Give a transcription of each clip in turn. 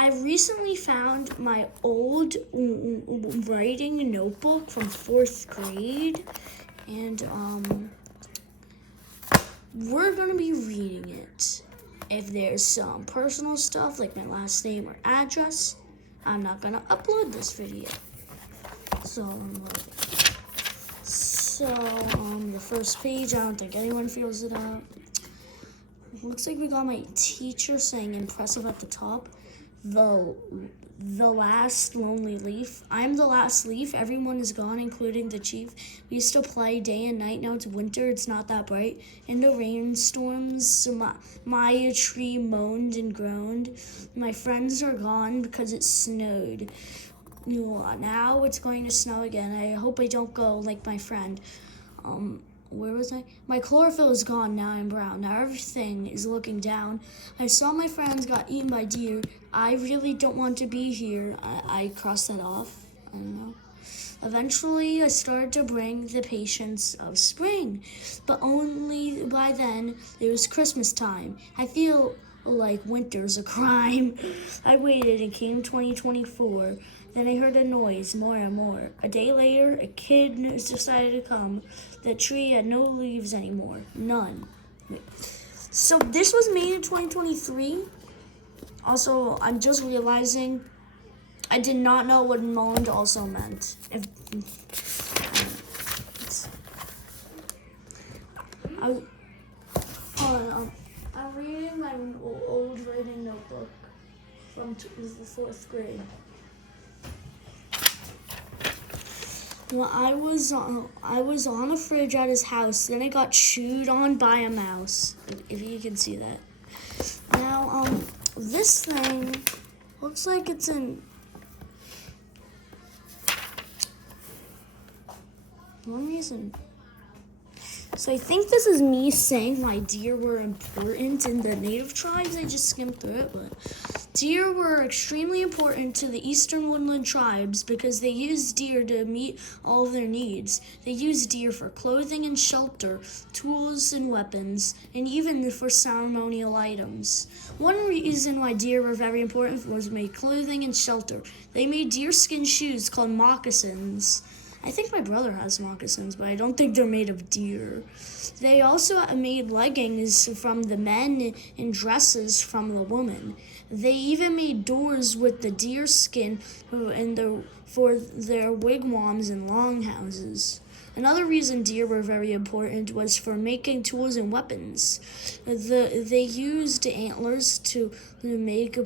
I recently found my old writing notebook from 4th grade, and we're gonna be reading it. If there's some personal stuff like my last name or address, I'm not gonna upload this video. So the first page, I don't think anyone feels it out. Looks like we got my teacher saying impressive at the top. The last lonely leaf. I'm the last leaf. Everyone is gone, including the chief. We used to play day and night. Now it's winter. It's not that bright. In the rainstorms, my tree moaned and groaned. My friends are gone because it snowed. Now it's going to snow again. I hope I don't go like my friend. Where was I? My chlorophyll is gone, now I'm brown. Now everything is looking down. I saw my friends got eaten by deer. I really don't want to be here. I crossed that off. I don't know. Eventually, I started to bring the patience of spring. But only by then, it was Christmas time. I feel like winter's a crime. I waited and came 2024. Then I heard a noise, more and more. A day later, a kid decided to come. The tree had no leaves anymore. None. So this was made in 2023. Also, I'm just realizing I did not know what moaned also meant. I'm reading my old writing notebook from the 4th grade. Well, I was on a fridge at his house. Then I got chewed on by a mouse. If you can see that. Now, this thing looks like it's in. One reason. So I think this is me saying why deer were important in the native tribes. I just skimmed through it, but deer were extremely important to the eastern woodland tribes because they used deer to meet all of their needs. They used deer for clothing and shelter, tools and weapons, and even for ceremonial items. One reason why deer were very important was to make clothing and shelter. They made deerskin shoes called moccasins. I think my brother has moccasins, but I don't think they're made of deer. They also made leggings from the men and dresses from the women. They even made doors with the deer skin for their wigwams and longhouses. Another reason deer were very important was for making tools and weapons. They used antlers to make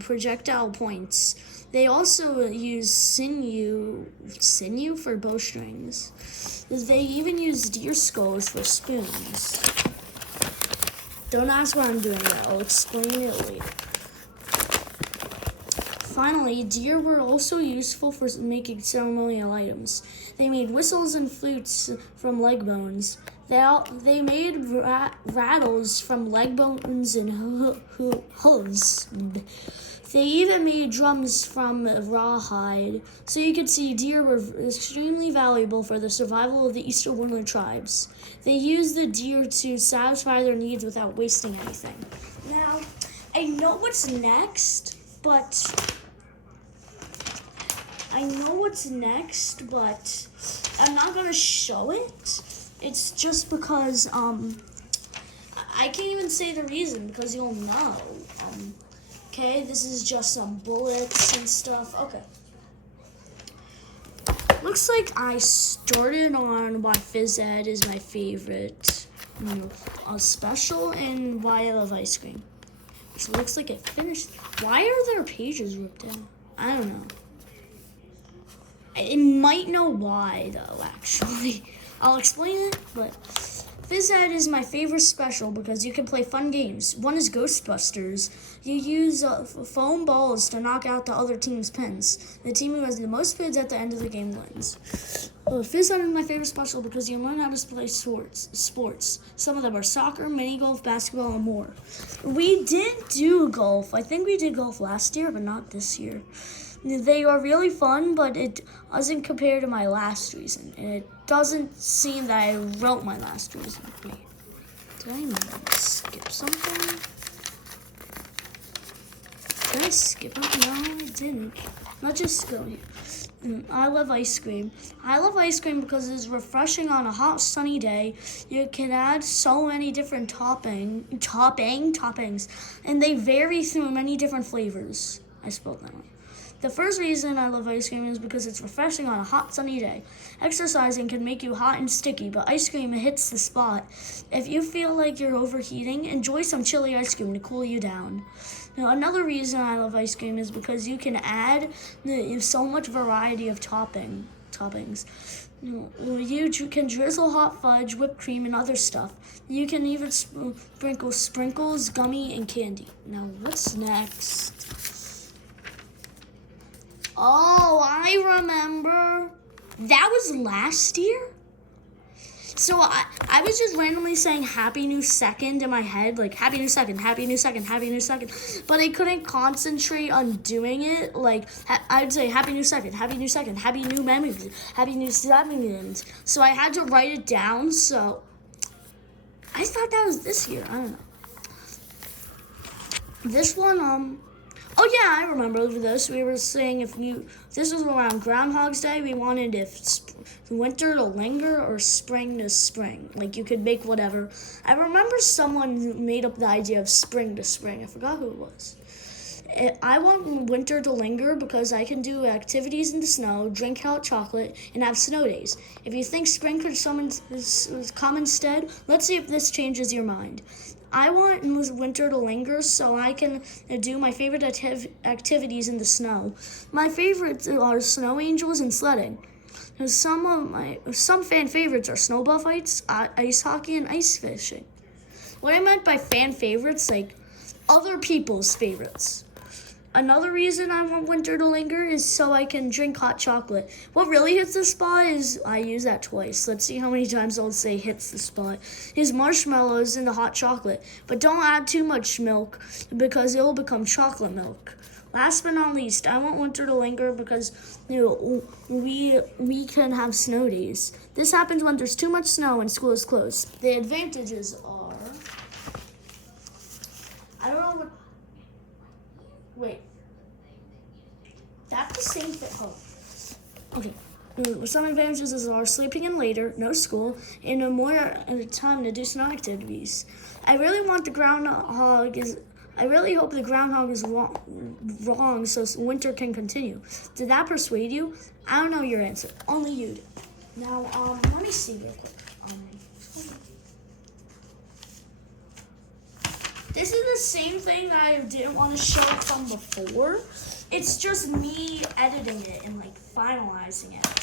projectile points. They also used sinew for bowstrings. They even used deer skulls for spoons. Don't ask what I'm doing yet. I'll explain it later. Finally, deer were also useful for making ceremonial items. They made whistles and flutes from leg bones. They made rattles from leg bones and hooves. They even made drums from rawhide. So you can see deer were extremely valuable for the survival of the eastern woodland tribes. They used the deer to satisfy their needs without wasting anything. Now, I know what's next, but I'm not gonna show it. It's just because I can't even say the reason because you'll know. Okay, this is just some bullets and stuff. Okay. Looks like I started on why phys ed is my favorite special and why I love ice cream. So it looks like it finished. Why are there pages ripped out? I don't know. It might know why though, actually. I'll explain it, but phys ed is my favorite special because you can play fun games. One is Ghostbusters. You use foam balls to knock out the other team's pins. The team who has the most pins at the end of the game wins. Phys ed is my favorite special because you learn how to play sports. Some of them are soccer, mini golf, basketball, and more. We did do golf. I think we did golf last year, but not this year. They are really fun, but it doesn't compare to my last reason. And it doesn't seem that I wrote my last reason. Wait, did I skip something? Did I skip it? No, I didn't. Let's just go here. I love ice cream. I love ice cream because it's refreshing on a hot sunny day. You can add so many different toppings, and they vary through many different flavors. I spelled that wrong. The first reason I love ice cream is because it's refreshing on a hot sunny day. Exercising can make you hot and sticky, but ice cream hits the spot. If you feel like you're overheating, enjoy some chilly ice cream to cool you down. Now, another reason I love ice cream is because you can add so much variety of toppings. You can drizzle hot fudge, whipped cream, and other stuff. You can even sprinkle sprinkles, gummy, and candy. Now, what's next? Oh, I remember. That was last year? So I was just randomly saying Happy New Second in my head, like Happy New Second, Happy New Second, Happy New Second, but I couldn't concentrate on doing it. Like I'd say Happy New Second, Happy New Second, Happy New Memories, Happy New Seconds. So I had to write it down. So I thought that was this year. I don't know. This one, oh yeah, I remember this. We were saying this was around Groundhog's Day. We wanted if winter to linger or spring to spring. Like you could make whatever. I remember someone made up the idea of spring to spring. I forgot who it was. I want winter to linger because I can do activities in the snow, drink hot chocolate, and have snow days. If you think spring could come instead, let's see if this changes your mind. I want winter to linger so I can do my favorite activities in the snow. My favorites are snow angels and sledding. Some fan favorites are snowball fights, ice hockey, and ice fishing. What I meant by fan favorites, like other people's favorites. Another reason I want winter to linger is so I can drink hot chocolate. What really hits the spot is, I use that twice. Let's see how many times I'll say hits the spot. Is marshmallows in the hot chocolate. But don't add too much milk because it'll become chocolate milk. Last but not least, I want winter to linger because we can have snow days. This happens when there's too much snow and school is closed. The advantages are, I don't know what. Wait. That's the same thing. Oh. Okay. Some advantages are sleeping in later, no school, and more time to do snow activities. I really hope the groundhog is wrong so winter can continue. Did that persuade you? I don't know your answer. Only you do. Now, let me see real quick. This is the same thing that I didn't want to show from before. It's just me editing it and like finalizing it.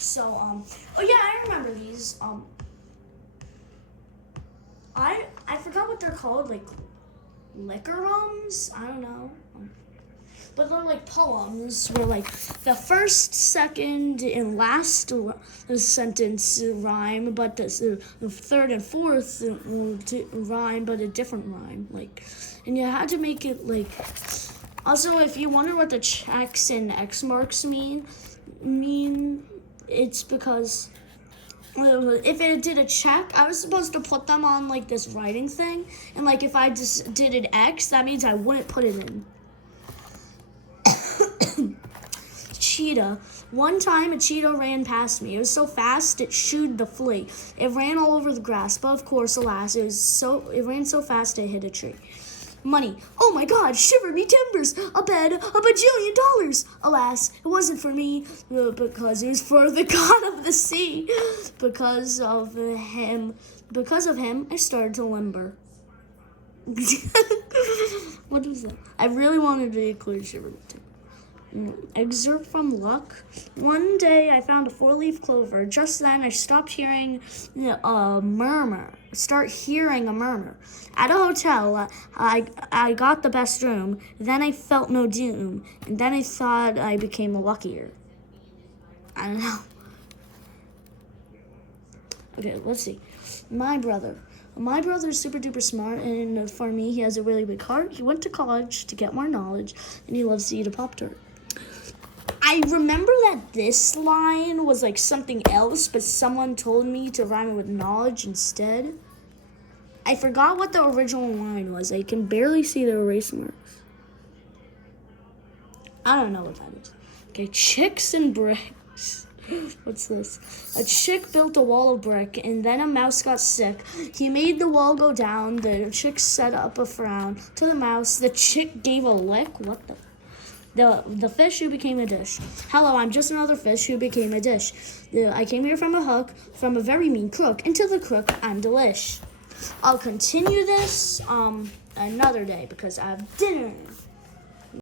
So, oh yeah, I remember these. I forgot what they're called, like liquor rums? I don't know. But they're like poems where like the first, second, and last sentence rhyme, but the third and fourth rhyme, but a different rhyme. Like, and you had to make it like. Also, if you wonder what the checks and X marks mean, it's because if it did a check, I was supposed to put them on like this writing thing, and like if I just did an X, that means I wouldn't put it in. Cheetah. One time a cheetah ran past me. It was so fast it shooed the flea. It ran all over the grass, but of course, alas, it ran so fast it hit a tree. Money. Oh my God, shiver me timbers. A bed, $1 bajillion. Alas, it wasn't for me, because it was for the god of the sea. Because of him, I started to limber. What was that? I really wanted to include shiver me timbers. Excerpt from Luck. One day I found a 4-leaf clover. Just then I stopped hearing a murmur. At a hotel, I got the best room. Then I felt no doom. And then I thought I became luckier. I don't know. Okay, let's see. My brother. My brother is super duper smart, and for me, he has a really big heart. He went to college to get more knowledge, and he loves to eat a Pop-Tart. I remember that this line was like something else, but someone told me to rhyme it with knowledge instead. I forgot what the original line was. I can barely see the erase marks. I don't know what that is. Okay, chicks and bricks. What's this? A chick built a wall of brick, and then a mouse got sick. He made the wall go down. The chick set up a frown to the mouse. The chick gave a lick. What the? The fish who became a dish. Hello, I'm just another fish who became a dish. I came here from a hook, from a very mean crook. And to the crook, I'm delish. I'll continue this another day because I have dinner.